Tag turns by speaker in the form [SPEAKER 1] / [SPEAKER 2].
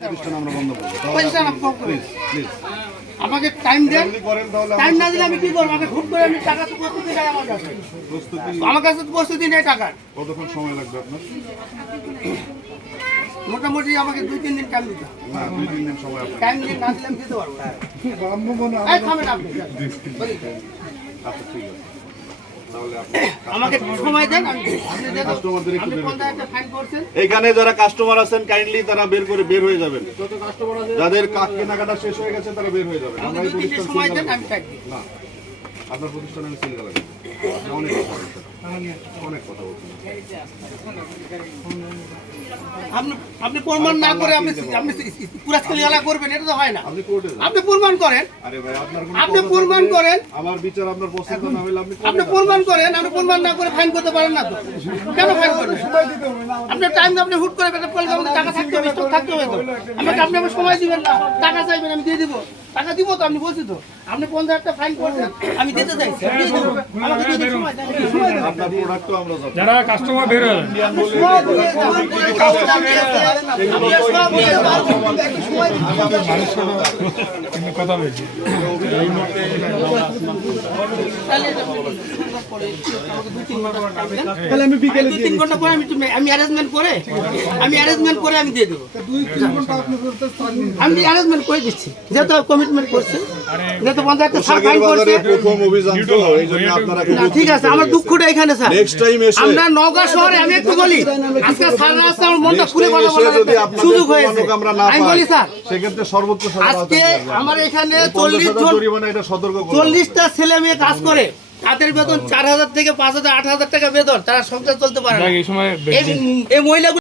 [SPEAKER 1] আমরা বন্ধ করব।
[SPEAKER 2] আমাকে টাইম দেন। টাইম না দিলে আমি কি করব? আমাকে হুট করে আমি টাকা তো প্রস্তুতি নেই আমার কাছে। আমার কাছে তো প্রস্তুতি নেই টাকার।
[SPEAKER 1] কতক্ষণ সময় লাগবে আপনার?
[SPEAKER 2] মোটামুটি আমাকে দুই তিন দিন টাইম দিতে
[SPEAKER 1] দুই তিন দিন সময়
[SPEAKER 2] টাইম দিন না দিলে আমি দিতে পারব। না। এই থামেন আপনি।
[SPEAKER 1] আচ্ছা ঠিক আছে। এইখানে যারা কাস্টমার আছেন কাইন্ডলি তারা বের করে বের হয়ে যাবেন। যাদের কাক কেনাকাটা শেষ হয়ে গেছে তারা বের হয়ে যাবেন। আমরা এই না। আপনার প্রতিষ্ঠানে আমি সিল অনেক কথা অনেক কথা
[SPEAKER 2] আপনি আপনি প্রমাণ না করে আপনি আপনি করবেন এটা তো হয় না।
[SPEAKER 1] আপনি কোর্টে
[SPEAKER 2] আপনি প্রমাণ করেন।
[SPEAKER 1] আরে ভাই আপনার
[SPEAKER 2] আপনি প্রমাণ করেন।
[SPEAKER 1] আমার বিচার আপনার পছন্দ না হলে আপনি
[SPEAKER 2] আপনি প্রমাণ করেন আপনি প্রমাণ না করে ফাইন করতে পারেন না তো। কেন ফাইন করবেন? আপনার টাইম আপনি হুট করে বেটা টাকা থাকতে হবে স্টক থাকতে হবে তো। আমাকে আপনি আমার সময় দিবেন না। টাকা চাইবেন আমি দিয়ে দিব। টাকা দিব তো আপনি বলছি তো। আপনি পঞ্চাশ হাজার ফাইন করছেন আমি দিতে চাইছি
[SPEAKER 1] প্রোডাক্টও আমরা যাব।
[SPEAKER 3] যারা কাস্টমার বের হয়ে কথা বলছি।
[SPEAKER 2] তাহলে আমি দেন। তাহলে আমি বিকেলে দুই তিন ঘণ্টা পরে আমি আমি অ্যারেঞ্জমেন্ট করে আমি অ্যারেঞ্জমেন্ট করে আমি দিয়ে দেবো। আমি অ্যারেঞ্জমেন্ট করে দিচ্ছি যেহেতু কমিটমেন্ট করছে। যেহেতু পঞ্চায়েত সার
[SPEAKER 1] পোশাকের
[SPEAKER 2] ফাইন
[SPEAKER 1] বাজারে
[SPEAKER 2] করছে।
[SPEAKER 1] প্রথম অভিযান তো এই জন্য আপনারা
[SPEAKER 2] না, ঠিক আছে আমার দুঃখটা এখানে স্যার।
[SPEAKER 1] নেক্সট টাইম এসে
[SPEAKER 2] আমরা নওগাঁ শহরে আমি একটু বলি আজকে সারা রাস্তা আমার মনটা খুলে কথা বলার
[SPEAKER 1] যদি
[SPEAKER 2] একটা
[SPEAKER 1] আপনাদের
[SPEAKER 2] সুযোগ হয়েছে।
[SPEAKER 1] প্রমাণক আমরা না
[SPEAKER 2] আমি বলি স্যার
[SPEAKER 1] সেক্ষেত্রে সর্বোচ্চ
[SPEAKER 2] আজকে আমার এখানে চল্লিশ জন
[SPEAKER 1] সতর্ক
[SPEAKER 2] চল্লিশটা ছেলে মেয়ে কাজ করে তাদের বেতন চার হাজার থেকে পাঁচ হাজার আট হাজার টাকা বেতন তারা সংসার চলতে পারে না।
[SPEAKER 3] এই সময়
[SPEAKER 2] এই- এই মহিলাগুলো